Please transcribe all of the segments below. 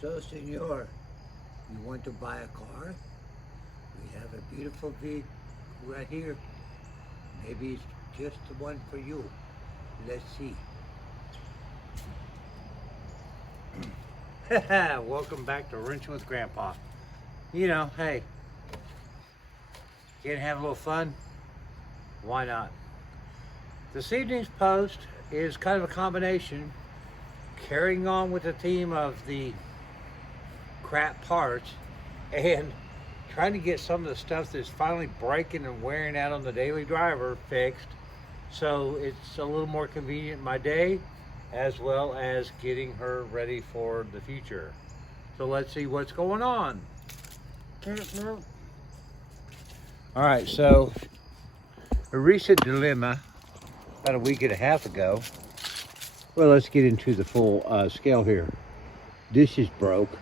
So, senor, you want to buy a car? We have a beautiful vehicle right here. Maybe it's just the one for you. Let's see. Welcome back to Wrenching with Grandpa. You know, hey, can't have a little fun? Why not? This evening's post is kind of a combination, carrying on with the theme of the crap parts and trying to get some of the stuff that's finally breaking and wearing out on the daily driver fixed, so it's a little more convenient in my day, as well as getting her ready for the future. So let's see what's going on. All right, so a recent dilemma about a week and a half ago. Well, let's get into the full scale here. This is broke.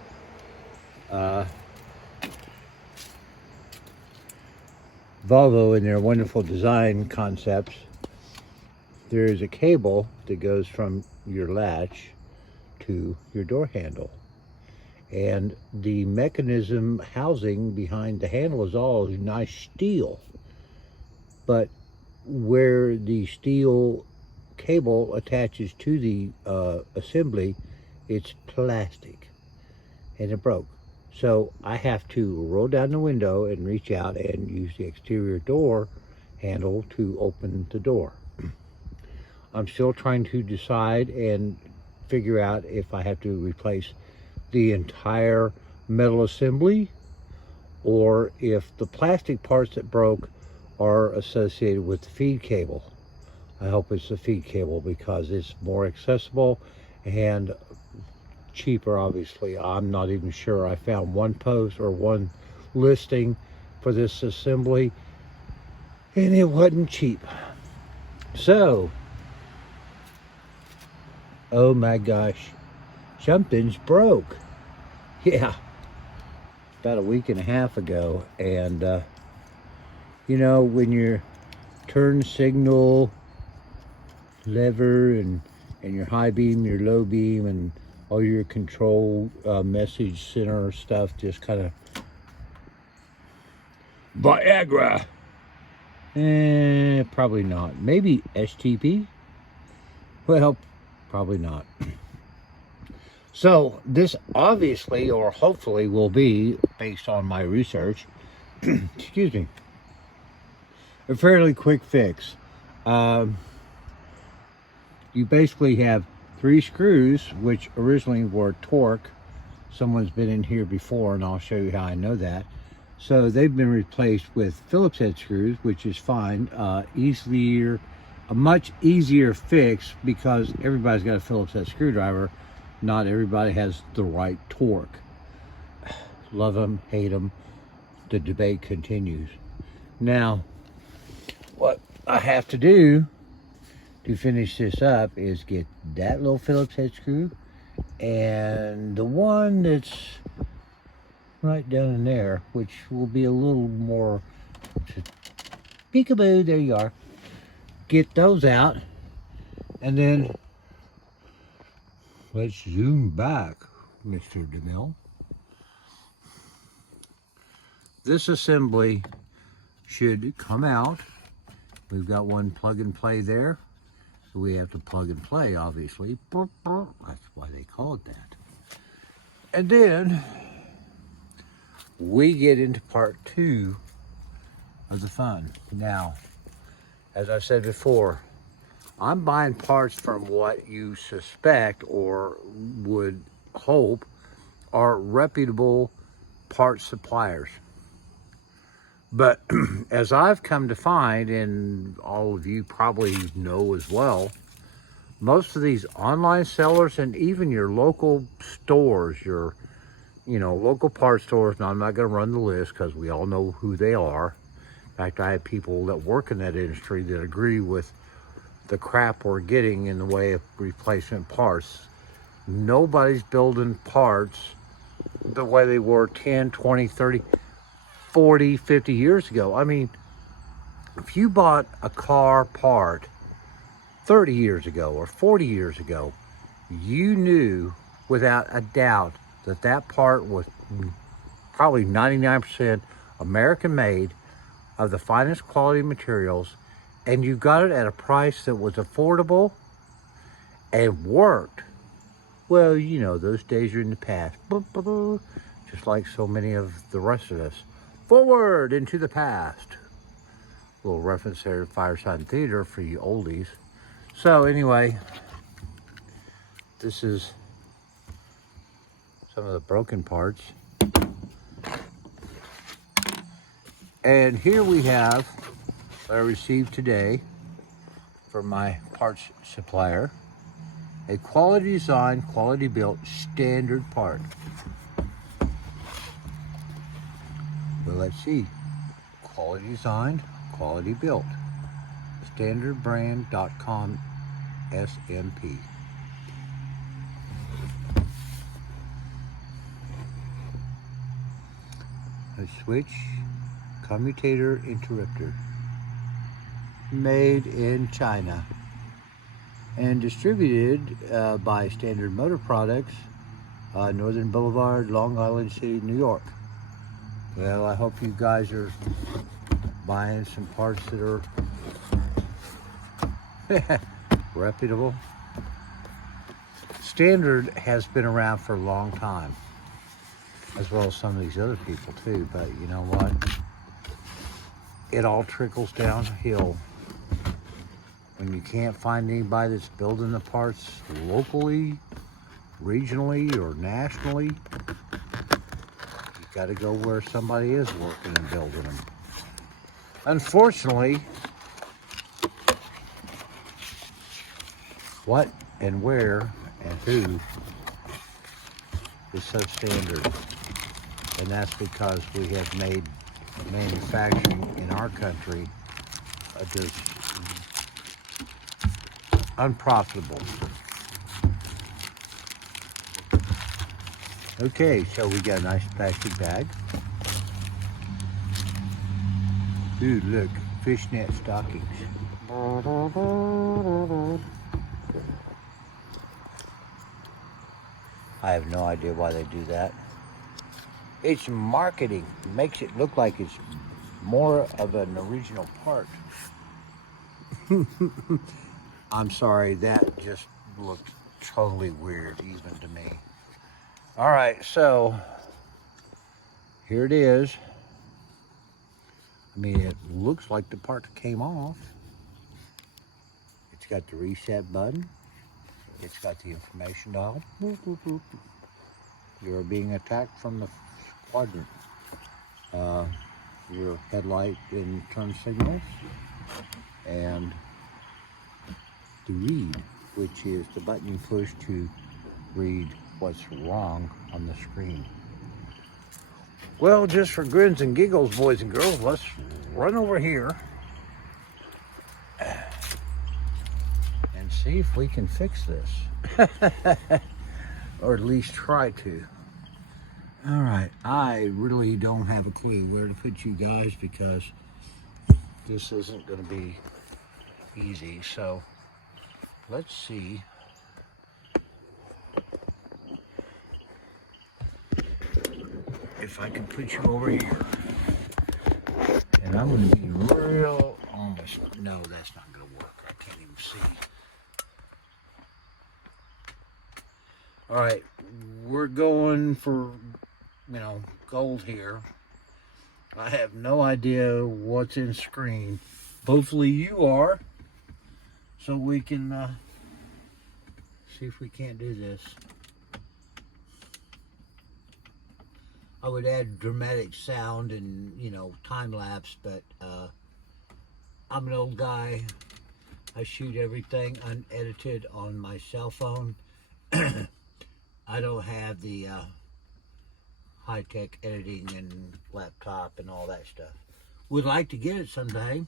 Volvo, in their wonderful design concepts, there is a cable that goes from your latch to your door handle, and the mechanism housing behind the handle is all nice steel, but where the steel cable attaches to the assembly, it's plastic, and it broke. So I have to roll down the window and reach out and use the exterior door handle to open the door. I'm still trying to decide and figure out if I have to replace the entire metal assembly or if the plastic parts that broke are associated with the feed cable. I hope it's the feed cable because it's more accessible and cheaper, obviously. I'm not even sure. I found one post or one listing for this assembly and it wasn't cheap. So, oh my gosh, something's broke. Yeah, about a week and a half ago. And you know, when your turn signal lever and your high beam, your low beam, and all your control message center stuff just kind of Viagra. Probably not. Maybe STP? Well, probably not. So this obviously, or hopefully, will be, based on my research, excuse me, a fairly quick fix. You basically have 3 screws, which originally were torque. Someone's been in here before, and I'll show you how I know that. So they've been replaced with Phillips head screws, which is fine. A much easier fix because everybody's got a Phillips head screwdriver. Not everybody has the right torque. Love them, hate them. The debate continues. Now, what I have to do to finish this up is get that little Phillips head screw and the one that's right down in there, which will be a little more peekaboo. There you are. Get those out, and then let's zoom back, Mr. DeMille. This assembly should come out. We've got one plug and play there. So we have to plug and play, obviously. That's why they call it that. And then we get into part 2 of the fun. Now, as I said before, I'm buying parts from what you suspect or would hope are reputable parts suppliers. But as I've come to find, and all of you probably know as well, most of these online sellers and even your local stores, your local parts stores, now I'm not going to run the list because we all know who they are. In fact, I have people that work in that industry that agree with the crap we're getting in the way of replacement parts. Nobody's building parts the way they were 10, 20, 30, 40, 50 years ago. I mean, if you bought a car part 30 years ago or 40 years ago, you knew without a doubt that part was probably 99% American made, of the finest quality materials, and you got it at a price that was affordable and worked. Well, you know, those days are in the past. Just like so many of the rest of us. Forward into the past. A little reference there to Fireside Theater for you oldies. So anyway, this is some of the broken parts. And here we have what I received today from my parts supplier. A quality design, quality built, standard part. Well, let's see. Quality designed, quality built. Standardbrand.com SMP. A switch commutator interrupter. Made in China. And distributed by Standard Motor Products, Northern Boulevard, Long Island City, New York. Well, I hope you guys are buying some parts that are reputable. Standard has been around for a long time, as well as some of these other people too, but you know what? It all trickles downhill. When you can't find anybody that's building the parts locally, regionally, or nationally, you got to go where somebody is working and building them. Unfortunately, what and where and who is substandard. And that's because we have made manufacturing in our country just unprofitable. Okay, so we got a nice plastic bag. Dude, look, fishnet stockings. I have no idea why they do that. It's marketing. It makes it look like it's more of an original part. I'm sorry, that just looked totally weird, even to me. All right, so here it is. I mean, it looks like the part came off. It's got the reset button. It's got the information dial. Boop, boop, boop. You're being attacked from the quadrant. Your headlight and turn signals. And the read, which is the button you push to read what's wrong on the screen. Well, just for grins and giggles, boys and girls, let's run over here and see if we can fix this. Or at least try to. All right, I really don't have a clue where to put you guys because this isn't going to be easy. So let's see. If I can put you over here. And I'm going to be real honest. No, that's not going to work. I can't even see. All right, we're going for, you know, gold here. I have no idea what's in screen. Hopefully you are. So we can see if we can't do this. I would add dramatic sound and, you know, time lapse, but I'm an old guy. I shoot everything unedited on my cell phone. I don't have the high-tech editing and laptop and all that stuff. Would like to get it someday,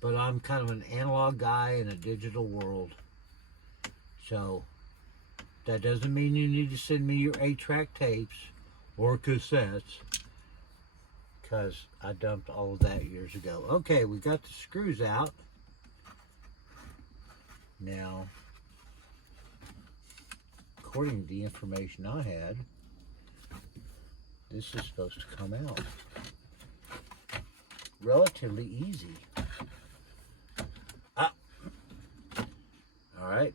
but I'm kind of an analog guy in a digital world. So that doesn't mean you need to send me your 8-track tapes or cassettes, because I dumped all of that years ago. Okay, we got the screws out. Now, of according to the information I had, this is supposed to come out relatively easy. Ah. All right.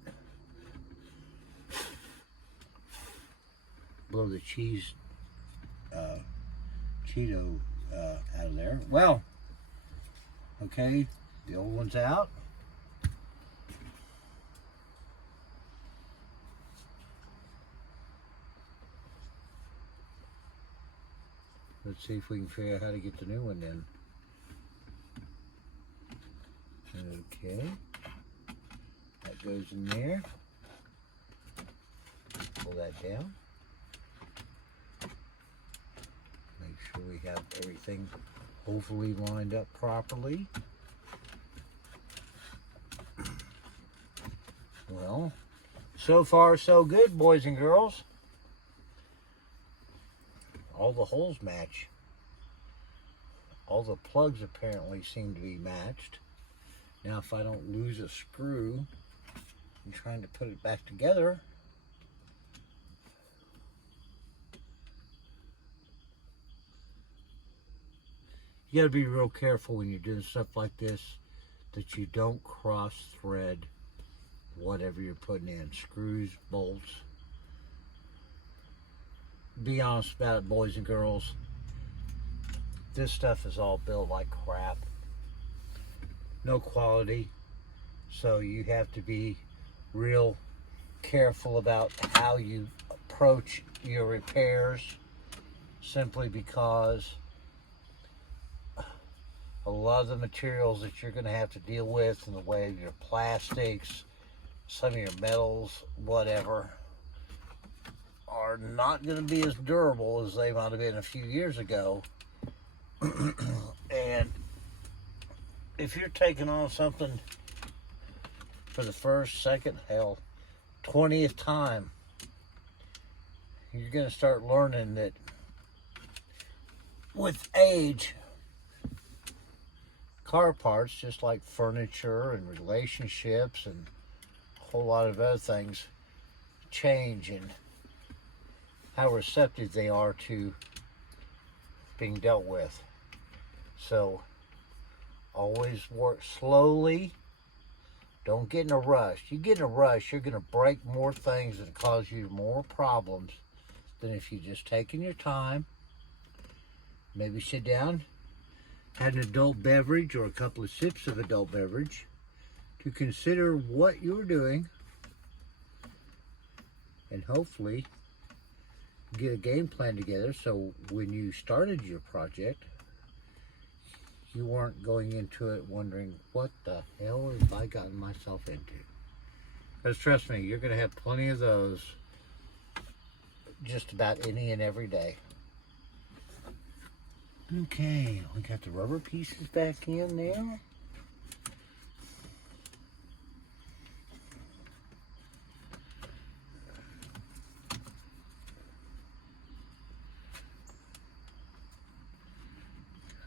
Blow the cheese, Cheeto out of there. Well, okay, the old one's out. Let's see if we can figure out how to get the new one in. Okay, that goes in there. Pull that down. Make sure we have everything hopefully lined up properly. Well, so far so good, boys and girls. All the holes match. All the plugs apparently seem to be matched. Now if I don't lose a screw in trying to put it back together, you got to be real careful when you're doing stuff like this that you don't cross thread whatever you're putting in. Screws, bolts. Be honest about it, boys and girls. This stuff is all built like crap. No quality. So you have to be real careful about how you approach your repairs, simply because a lot of the materials that you're going to have to deal with in the way of your plastics, some of your metals, whatever, are not going to be as durable as they might have been a few years ago. And if you're taking on something for the first, second, hell, 20th time, you're going to start learning that with age, car parts, just like furniture and relationships and a whole lot of other things, change in how receptive they are to being dealt with. So always work slowly. Don't get in a rush. You get in a rush, you're going to break more things and cause you more problems than if you just taking your time. Maybe sit down, had an adult beverage or a couple of sips of adult beverage to consider what you're doing, and hopefully get a game plan together so when you started your project, you weren't going into it wondering, what the hell have I gotten myself into? Because trust me, you're going to have plenty of those just about any and every day. Okay, we got the rubber pieces back in there.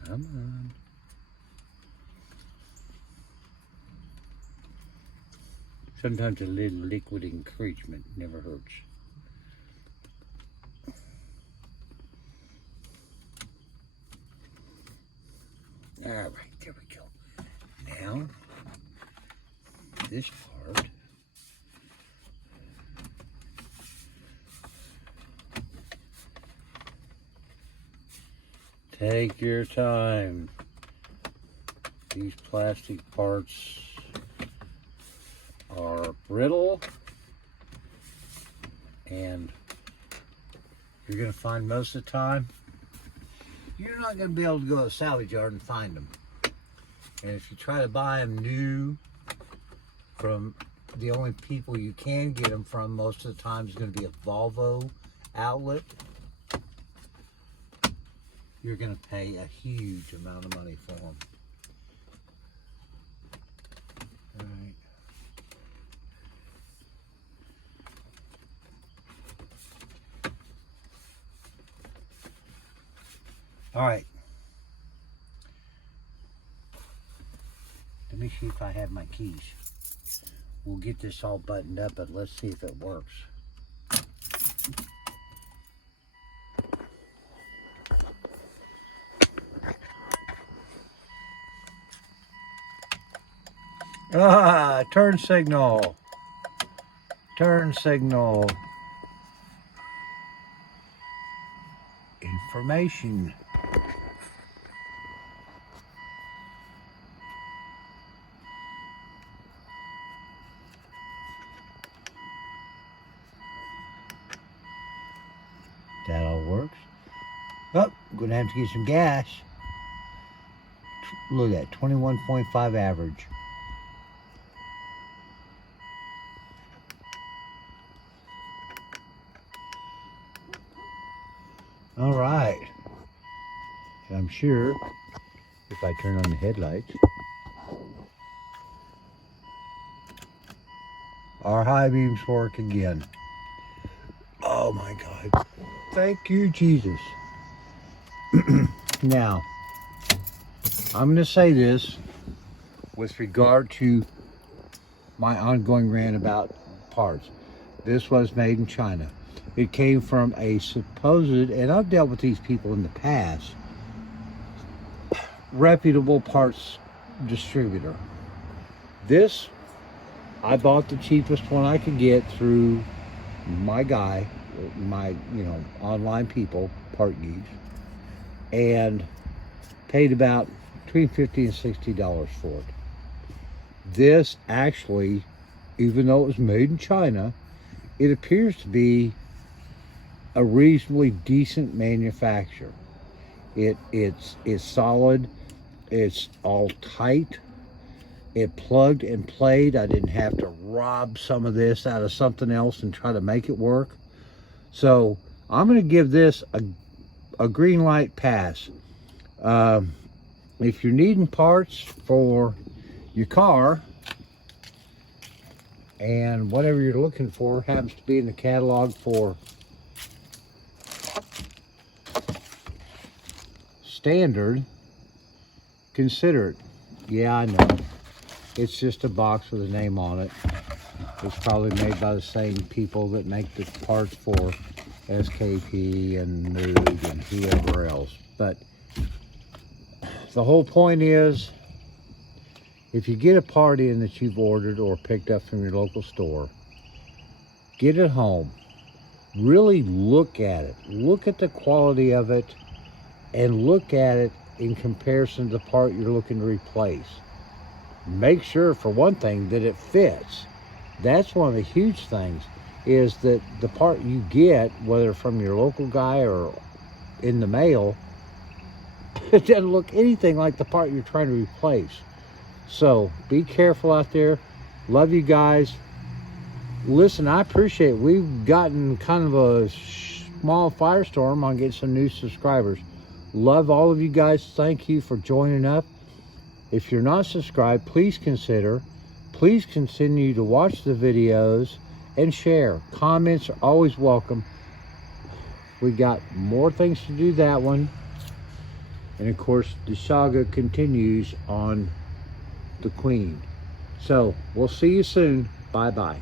Come on. Sometimes a little liquid encouragement never hurts. All right, there we go. Now, this part, take your time. These plastic parts are brittle, and you're going to find most of the time you're not going to be able to go to a salvage yard and find them. And if you try to buy them new from the only people you can get them from most of the time is going to be a Volvo outlet, you're going to pay a huge amount of money for them. All right. All right. Let me see if I have my keys. We'll get this all buttoned up, but let's see if it works. Ah, turn signal. Turn signal. Information. That all works. Oh, I'm gonna have to get some gas. Look at 21.5 average. All right. I'm sure if I turn on the headlights, our high beams work again. Oh my God. Thank you, Jesus. Now, I'm going to say this with regard to my ongoing rant about parts. This was made in China. It came from a supposed, and I've dealt with these people in the past, reputable parts distributor. This, I bought the cheapest one I could get through my guy, my, online people, Part Geeks, and paid about between $50 and $60 for it. This actually, even though it was made in China, it appears to be a reasonably decent manufacturer. It's solid. It's all tight. It plugged and played. I didn't have to rob some of this out of something else and try to make it work. So I'm going to give this a green light pass. If you're needing parts for your car and whatever you're looking for happens to be in the catalog for standard, consider it. Yeah, I know. It's just a box with a name on it. It's probably made by the same people that make the parts for SKP and Moog and whoever else. But the whole point is, if you get a part in that you've ordered or picked up from your local store, get it home. Really look at it. Look at the quality of it and look at it in comparison to the part you're looking to replace. Make sure, for one thing, that it fits. That's one of the huge things, is that the part you get, whether from your local guy or in the mail, it doesn't look anything like the part you're trying to replace. So be careful out there. Love you guys. Listen, I appreciate it. We've gotten kind of a small firestorm on getting some new subscribers. Love all of you guys. Thank you for joining up. If you're not subscribed, please consider. Please continue to watch the videos and share. Comments are always welcome. We got more things to do that one. And of course, the saga continues on the Queen. So we'll see you soon. Bye-bye.